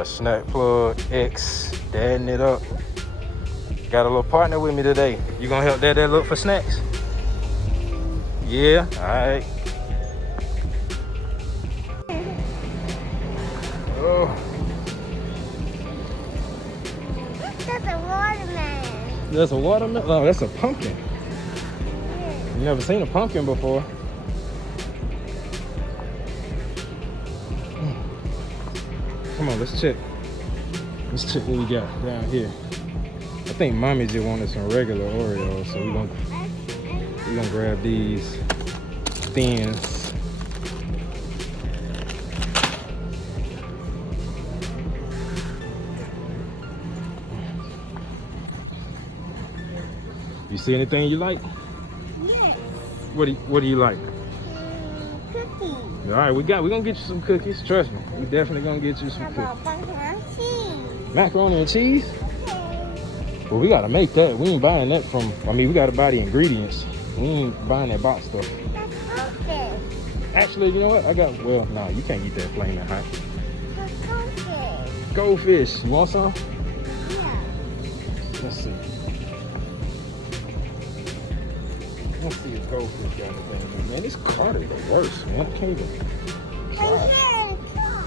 got Snack Plug X, Daddin It Up. Got a little partner with me today. You gonna help Dad look for snacks? Yeah, all right. Oh. That's a watermelon. That's a watermelon? Oh, that's a pumpkin. Yeah. You never seen a pumpkin before. Come on, let's check. Let's check what we got down here. I think Mommy just wanted some regular Oreos, so we're gonna grab these thins. You see anything you like? Yes. What do you like? Cookies. All right, we're gonna get you some cookies. Trust me, we definitely gonna get you some How cookies. about macaroni and cheese? Macaroni and cheese? Okay. Well, we gotta make that. We ain't buying that from. I mean, we gotta buy the ingredients. We ain't buying that box stuff. That's goldfish. Actually, you know what? Well, no, you can't eat that flaming hot. That's goldfish. Goldfish. You want some? Yeah. Let's see. Let's see if goldfish got anything. Man, this cart is the worst, man. I can't even. Right here at the top.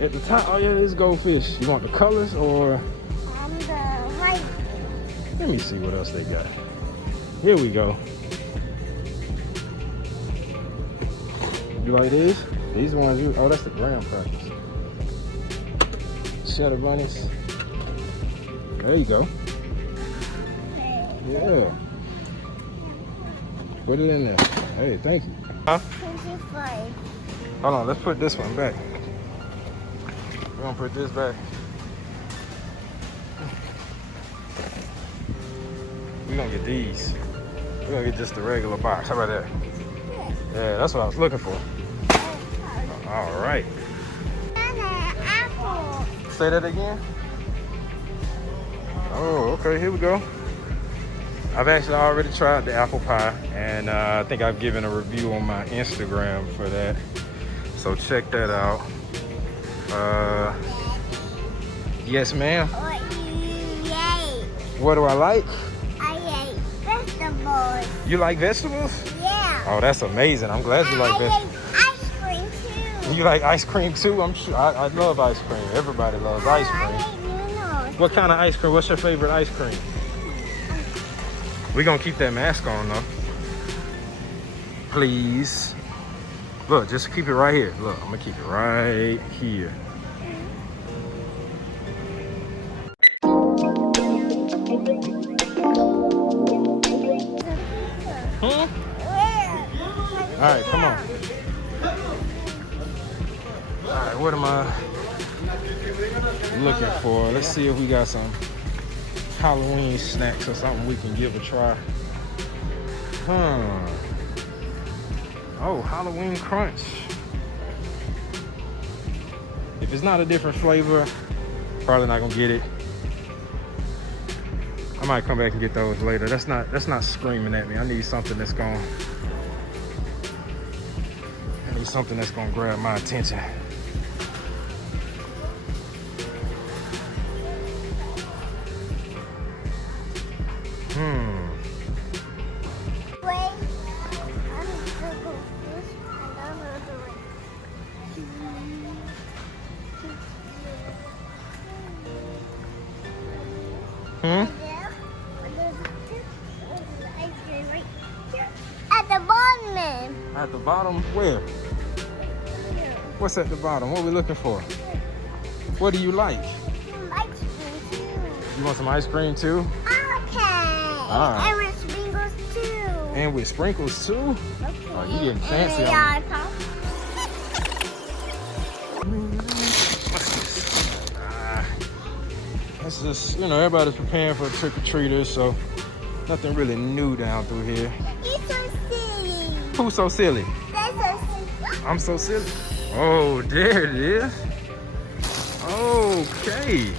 At the top, oh yeah, it's goldfish. You want the colors or? The white. Let me see what else they got. Here we go. You like these? These ones oh, that's the graham crackers. Cheddar bunnies. There you go. Yeah. Put it in there. Hey, thank you. Huh? 25. Hold on, let's put this one back. We're gonna put this back. We're gonna get these. We're gonna get just the regular box. How about that? Yeah, that's what I was looking for. All right. Apple. Say that again. Oh, okay, here we go. I've actually already tried the apple pie, and I think I've given a review on my Instagram for that. So check that out. Yes, ma'am. What you ate? What do I like? I ate vegetables. You like vegetables? Yeah. Oh, that's amazing. I'm glad you like I vegetables. ate ice cream too. You like ice cream too? I'm sure. I love ice cream. Everybody loves ice I cream. ate noodles. What kind of ice cream? What's your favorite ice cream? We're gonna keep that mask on though. Please. Look, just keep it right here. Look, I'm gonna keep it right here. Hmm? All right, come on. All right, what am I looking for? Let's see if we got some Halloween snacks or something we can give a try. Oh, Halloween Crunch. If it's not a different flavor, probably not gonna get it. I might come back and get those later. That's not screaming at me. I need something that's gonna grab my attention. Wait. I'm gonna go fish another way. At the bottom, man. At the bottom? Where? What's at the bottom? What are we looking for? What do you like? Ice cream too. You want some ice cream too? Okay. Ah. And with sprinkles too. And with sprinkles too? Okay. Oh, you getting fancy on me. What's this? That's just, everybody's preparing for trick-or-treaters, so nothing really new down through here. You're so silly. Who's so silly? That's so silly. I'm so silly. Oh, there it is. Okay.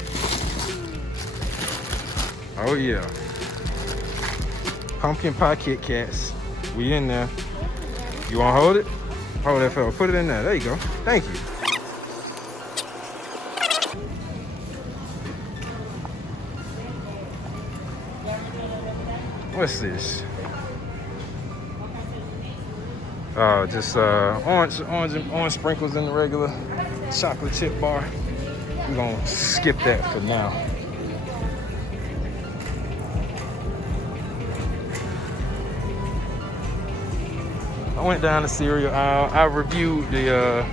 Oh yeah. Pumpkin Pie Kitkats. We in there. You want to hold it? Hold that fella. Put it in there. There you go. Thank you. What's this? Just orange sprinkles in the regular chocolate chip bar. We're gonna skip that for now. I went down the cereal aisle. I reviewed the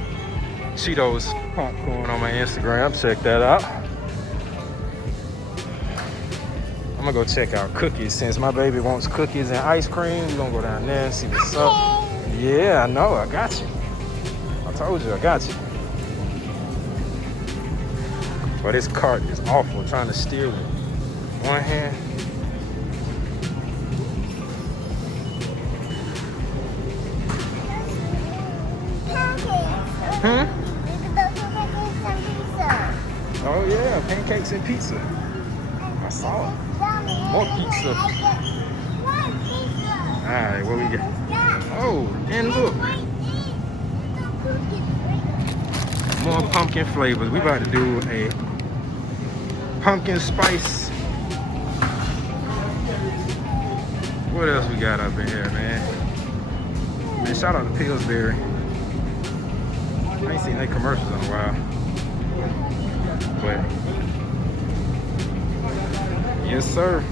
Cheetos popcorn on my Instagram. Check that out. I'm gonna go check out cookies. Since my baby wants cookies and ice cream, we're gonna go down there and see what's up. Yeah, I know, I got you. I told you, I got you. But this cart is awful, trying to steer with one hand. Oh yeah, pancakes and pizza. I saw it. More pizza. Alright, what we got? Oh, and look. More pumpkin flavors. We about to do a pumpkin spice. What else we got up in here, man? Man, shout out to Pillsbury. I ain't seen any commercials in a while. But yes, sir.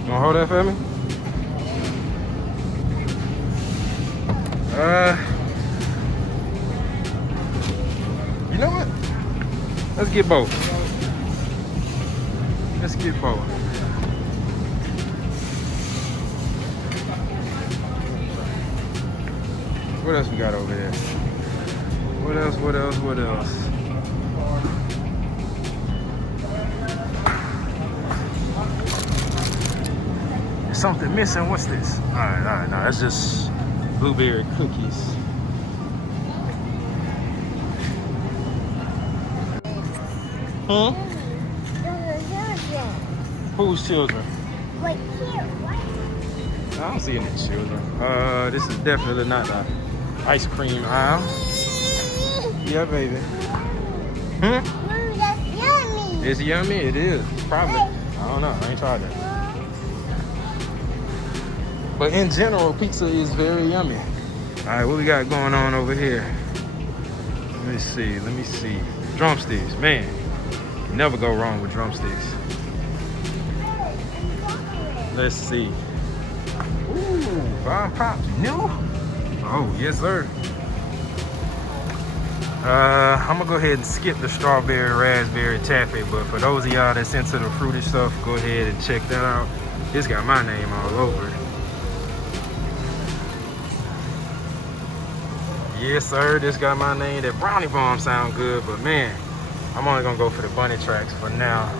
You gonna hold that for me? You know what? Let's get both. Let's get both. What else we got over there? What else? What else? What else? There's something missing. What's this? All right. No, that's just blueberry cookies. Huh? Whose children? Right here, right? I don't see any children. This is definitely not the ice cream aisle. Yeah, baby. Hmm? Ooh, that's yummy. It's yummy. It is. Probably. I don't know. I ain't tried that. But in general, pizza is very yummy. All right, what we got going on over here? Let me see. Drumsticks, man. You never go wrong with drumsticks. Let's see. Ooh, Vine Pops, new? Oh, yes, sir. I'm gonna go ahead and skip the strawberry raspberry taffy, but for those of y'all that's into the fruity stuff, go ahead and check that out. It's got my name all over it. Yes, sir, this got my name. That brownie bomb sound good, but man, I'm only gonna go for the bunny tracks for now.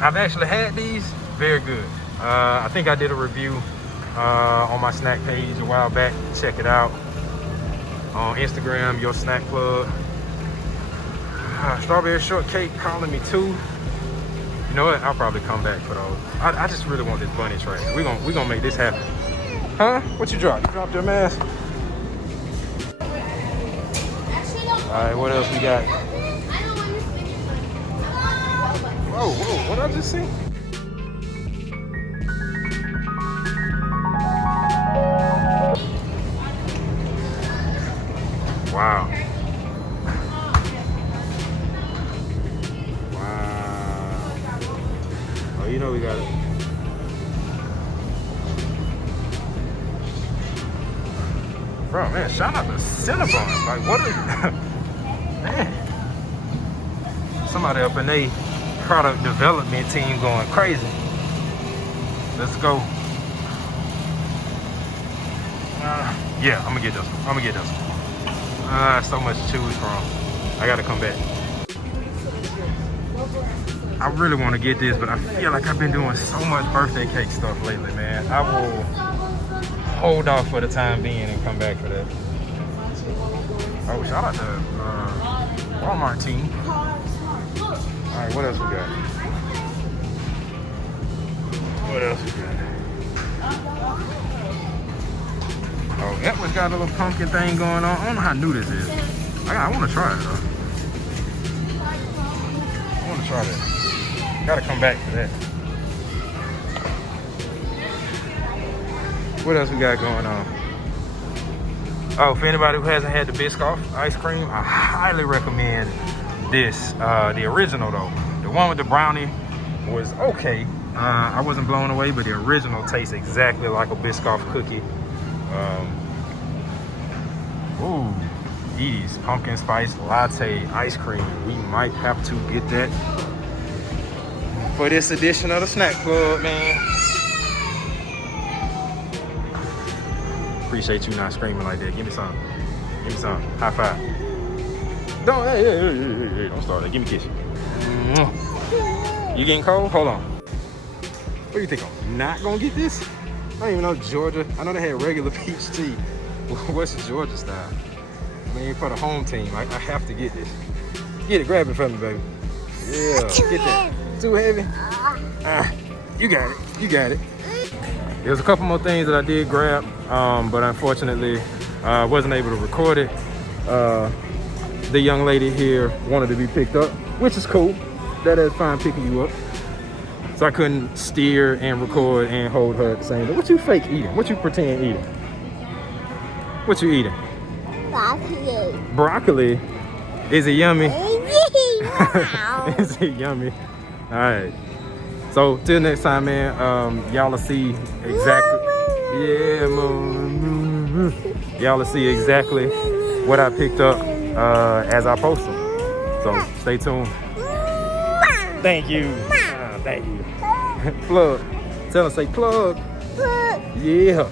I've actually had these, very good. I think I did a review on my snack page a while back. Check it out on Instagram, your snack plug. Strawberry shortcake calling me too. You know what? I'll probably come back for those. I just really want this bunny track. We gonna make this happen. Huh? What you dropped? You dropped your mask? All right, what else we got? Whoa, what did I just see? Wow. Oh, you know we got it. Bro, man, shout out to Cinnabon. Like, what is man? Somebody up in a product development team going crazy. Let's go. Yeah, I'm gonna get this one. So much to choose from. I gotta come back. I really want to get this, but I feel like I've been doing so much birthday cake stuff lately, man. I will hold off for the time being and come back for that. Oh, shout out to Walmart team. All right, what else we got? Oh, Edward's got a little pumpkin thing going on. I don't know how new this is. I want to try it though. I want to try that. Gotta come back for that. What else we got going on? Oh, for anybody who hasn't had the Biscoff ice cream, I highly recommend this. The original though. The one with the brownie was okay. I wasn't blown away, but the original tastes exactly like a Biscoff cookie. Ooh, these pumpkin spice latte ice cream. We might have to get that for this edition of the Snack Club, man. Appreciate you not screaming like that. Give me some. Give me some. High five. Don't, hey, don't start that. Give me a kiss. You getting cold? Hold on. What do you think? I'm not gonna get this? I don't even know Georgia. I know they had regular peach tea. What's the Georgia style? I mean, for the home team, I have to get this. Get it. Grab it for me, baby. Yeah. Get that. Too heavy? You got it. You got it. There's a couple more things that I did grab, but unfortunately, I wasn't able to record it. The young lady here wanted to be picked up, which is cool. That is fine picking you up. So I couldn't steer and record and hold her at the same time. What you fake eating? What you pretend eating? What you eating? Broccoli. Broccoli? Is it yummy? Wow. Is it yummy? All right. So till next time, man. Y'all will see exactly. Yeah, y'all will see exactly what I picked up as I post them. So stay tuned. Thank you. Thank you. Plug. Tell them, say plug. Look. Yeah.